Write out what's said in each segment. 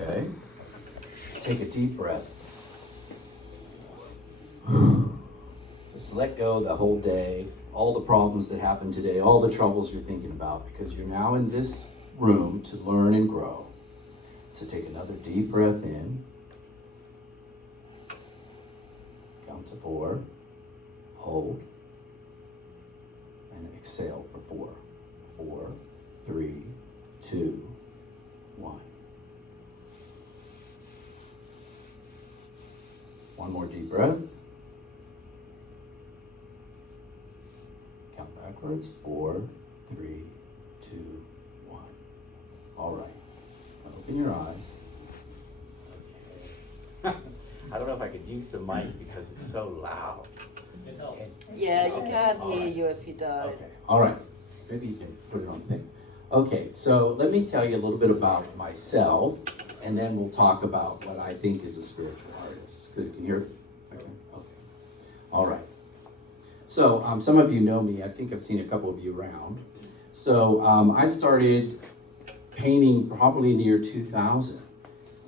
Okay. Take a deep breath. Just let go of the whole day, all the problems that happened today, all the troubles you're thinking about, because you're now in this room to learn and grow. So take another deep breath in. Count to 4. Hold. And exhale for 4. 4, 3, 2, 1. One more deep breath. Count backwards. 4, 3, 2, 1. All right. Now open your eyes. Okay. I don't know if I could use the mic because it's so loud. It helps. Yeah, you Okay, can't all hear right. you if you don't. Okay. All right. Maybe you can put it on thing. Okay, so let me tell you a little bit about myself, and then we'll talk about what I think is a spiritual artist. Good, can you hear it? Okay. Okay. All right. So some of you know me. I think I've seen a couple of you around. So I started painting probably in the year 2000.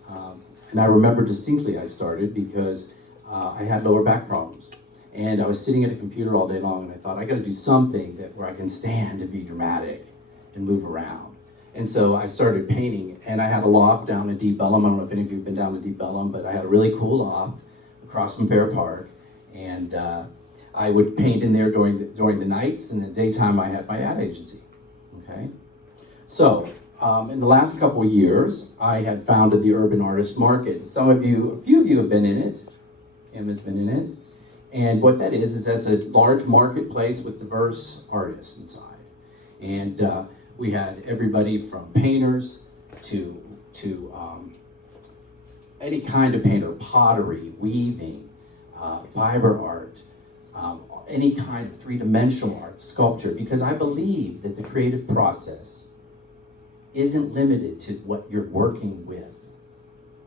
And I remember distinctly I started because I had lower back problems. And I was sitting at a computer all day long, and I thought, I got to do something where I can stand and be dramatic and move around. And so I started painting, and I had a loft down in Deep Ellum. I don't know if any of you have been down to Deep Ellum, but I had a really cool loft across from Fair Park. And I would paint in there during the nights, and in the daytime I had my ad agency, okay? So in the last couple of years, I had founded the Urban Artist Market. A few of you have been in it. Kim has been in it. And what that is that's a large marketplace with diverse artists inside. And we had everybody from painters to any kind of painter, pottery, weaving, fiber art, any kind of three-dimensional art, sculpture, because I believe that the creative process isn't limited to what you're working with.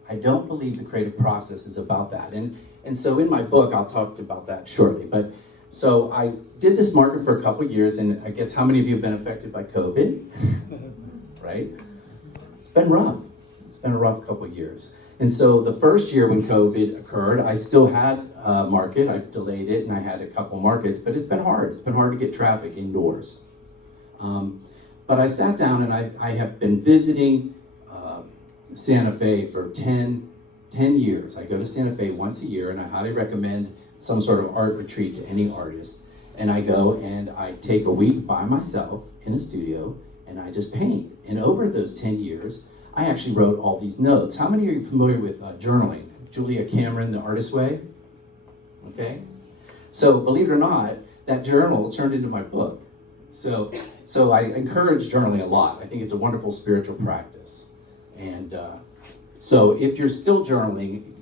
I don't believe the creative process is about that. And so in my book, I'll talk about that shortly. But so I did this market for a couple of years, and I guess how many of you have been affected by COVID? Right? It's been rough. It's been a rough couple of years. And so the first year when COVID occurred, I still had a market. I delayed it, and I had a couple markets, but it's been hard. It's been hard to get traffic indoors. But I sat down, and I have been visiting Santa Fe for 10 years. I go to Santa Fe once a year, and I highly recommend some sort of art retreat to any artist. And I go and I take a week by myself in a studio, and I just paint. And over those 10 years, I actually wrote all these notes. How many are you familiar with journaling? Julia Cameron, The Artist's Way? Okay? So believe it or not, that journal turned into my book. So I encourage journaling a lot. I think it's a wonderful spiritual practice. And so if you're still journaling,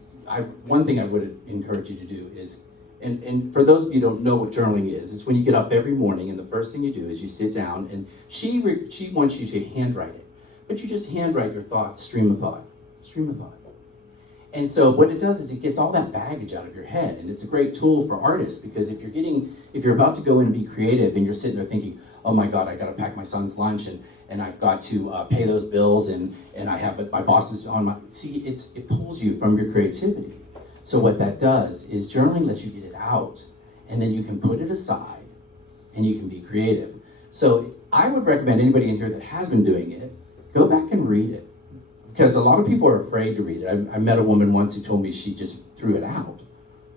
one thing I would encourage you to do is, and for those of you who don't know what journaling is, it's when you get up every morning and the first thing you do is you sit down, and she wants you to handwrite it. But you just handwrite your thoughts, stream of thought. And so what it does is it gets all that baggage out of your head, and it's a great tool for artists, because if you're about to go in and be creative and you're sitting there thinking, oh my God, I gotta pack my son's lunch, and I've got to pay those bills, and I have my boss is on my, see, it pulls you from your creativity. So what that does is journaling lets you get it out, and then you can put it aside, and you can be creative. So I would recommend anybody in here that has been doing it, go back and read it. Because a lot of people are afraid to read it. I met a woman once who told me she just threw it out.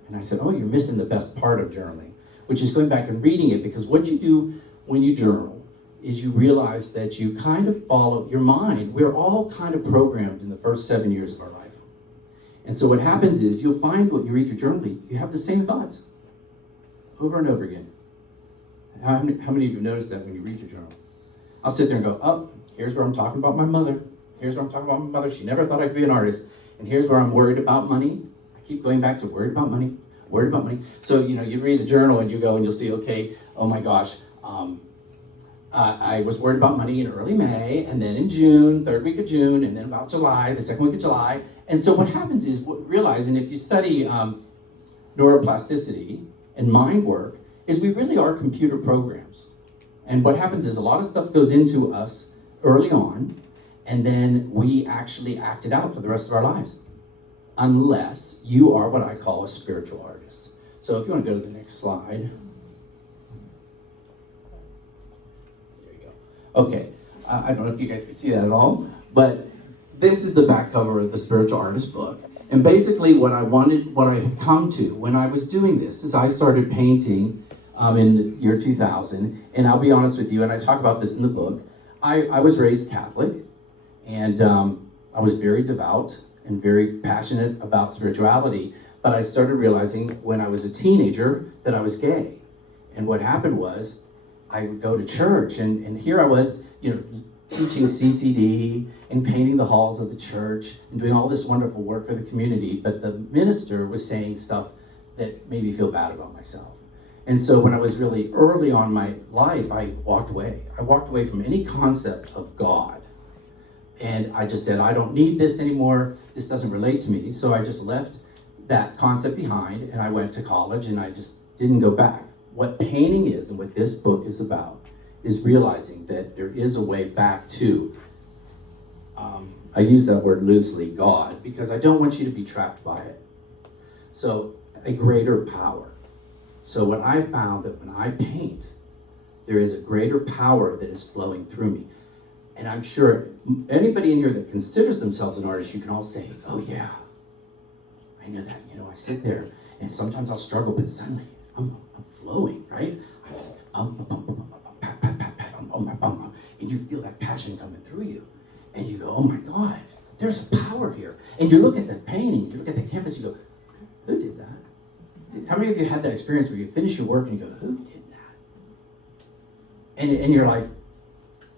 And I said, oh, you're missing the best part of journaling, which is going back and reading it, because what you do when you journal is you realize that you kind of follow your mind. We're all kind of programmed in the first 7 years of our life. And so what happens is you'll find when you read your journal, you have the same thoughts over and over again. How many of you have noticed that when you read your journal? I'll sit there and go, oh, here's where I'm talking about my mother. Here's where I'm talking about my mother. She never thought I could be an artist. And here's where I'm worried about money. I keep going back to worried about money. So, you read the journal and you go and you'll see, okay, oh my gosh, I was worried about money in early May, and then in June, third week of June, and then about July, the second week of July. And so what happens is, realize, and if you study neuroplasticity and mind work, is we really are computer programs. And what happens is a lot of stuff goes into us early on, and then we actually act it out for the rest of our lives. Unless you are what I call a spiritual artist. So if you want to go to the next slide. There you go. Okay, I don't know if you guys can see that at all, but this is the back cover of the Spiritual Artist book. And basically what I had come to when I was doing this is I started painting in the year 2000. And I'll be honest with you, and I talk about this in the book, I was raised Catholic, and I was very devout and very passionate about spirituality, but I started realizing when I was a teenager that I was gay. And what happened was, I would go to church, and here I was, teaching CCD and painting the halls of the church and doing all this wonderful work for the community, but the minister was saying stuff that made me feel bad about myself. And so when I was really early on in my life, I walked away. I walked away from any concept of God. And I just said, I don't need this anymore. This doesn't relate to me. So I just left that concept behind, and I went to college, and I just didn't go back. What painting is, and what this book is about, is realizing that there is a way back to, I use that word loosely, God, because I don't want you to be trapped by it. So a greater power. So what I found that when I paint, there is a greater power that is flowing through me. And I'm sure anybody in here that considers themselves an artist, you can all say, oh yeah, I know that. I sit there and sometimes I'll struggle, but suddenly I'm flowing, right? I just pump, pat, pat, pat, pat, and you feel that passion coming through you. And you go, oh my God, there's a power here. And you look at the painting, you look at the canvas, you go, who did that? How many of you had that experience where you finish your work and you go, who did that? And you're like,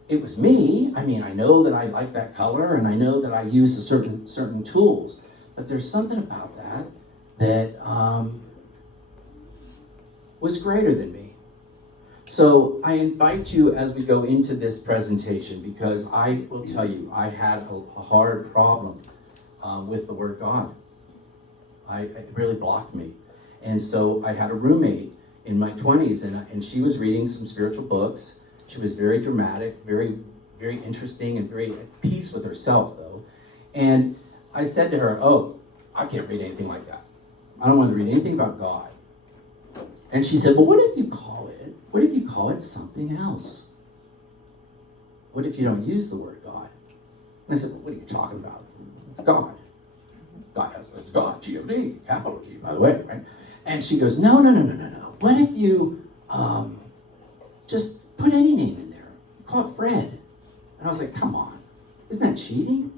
it was me. I mean, I know that I like that color, and I know that I use certain tools, but there's something about that was greater than me. So I invite you as we go into this presentation, because I will tell you, I had a hard problem with the word God. It really blocked me. And so I had a roommate in my 20s, and she was reading some spiritual books. She was very dramatic, very, very interesting, and very at peace with herself, though. And I said to her, oh, I can't read anything like that. I don't want to read anything about God. And she said, well, what if you call it something else? What if you don't use the word God? And I said, well, what are you talking about? It's God. It's God, G-O-D, capital G, by the way, right? And she goes, no. What if you just put any name in there? Call it Fred. And I was like, come on, isn't that cheating?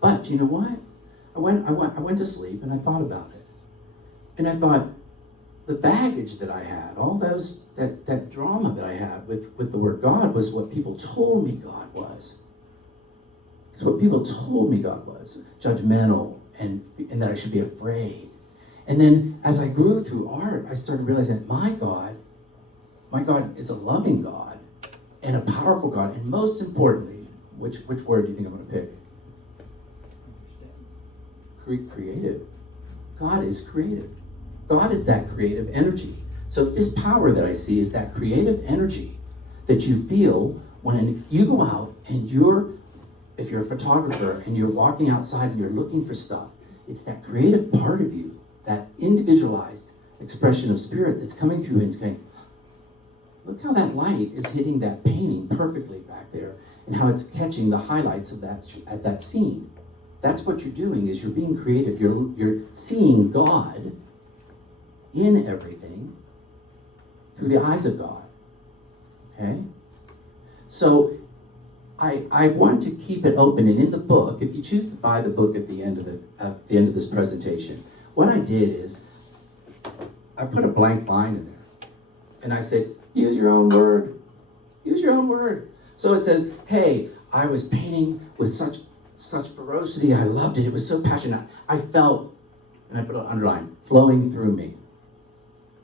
But you know what? I went to sleep and I thought about it. And I thought, the baggage that I had, all that drama that I had with the word God was what people told me God was. It's what people told me God was. Judgmental, and that I should be afraid. And then as I grew through art, I started realizing that my God is a loving God and a powerful God. And most importantly, which word do you think I'm going to pick? Creative. God is creative. God is that creative energy. So this power that I see is that creative energy that you feel when you go out and if you're a photographer and you're walking outside and you're looking for stuff, it's that creative part of you, that individualized expression of spirit that's coming through and saying, look how that light is hitting that painting perfectly back there, and how it's catching the highlights of that scene. That's what you're doing, is you're being creative. You're seeing God in everything through the eyes of God. Okay? So I want to keep it open, and in the book, if you choose to buy the book at the end of this presentation, what I did is I put a blank line in there, and I said, use your own word. Use your own word. So it says, hey, I was painting with such ferocity. I loved it. It was so passionate. I felt, and I put an underline, flowing through me.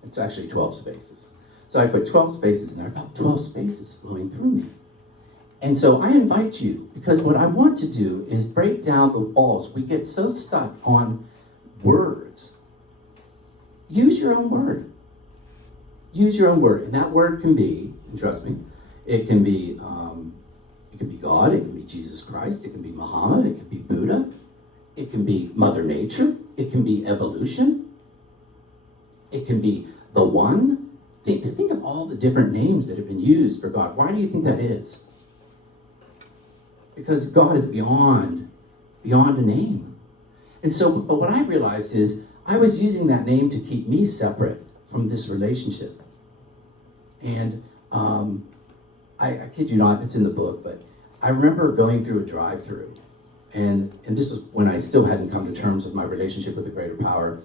It's actually 12 spaces. So I put 12 spaces in there. I felt 12 spaces flowing through me. And so I invite you, because what I want to do is break down the walls. We get so stuck on words. Use your own word. Use your own word. And that word can be, and trust me, it can be It can be God, it can be Jesus Christ, it can be Muhammad, it can be Buddha, it can be Mother Nature, it can be evolution, it can be the One. Think of all the different names that have been used for God. Why do you think that is? Because God is beyond a name. And so, but what I realized is I was using that name to keep me separate from this relationship. And I kid you not, it's in the book, but I remember going through a drive-through, and this was when I still hadn't come to terms with my relationship with the greater power.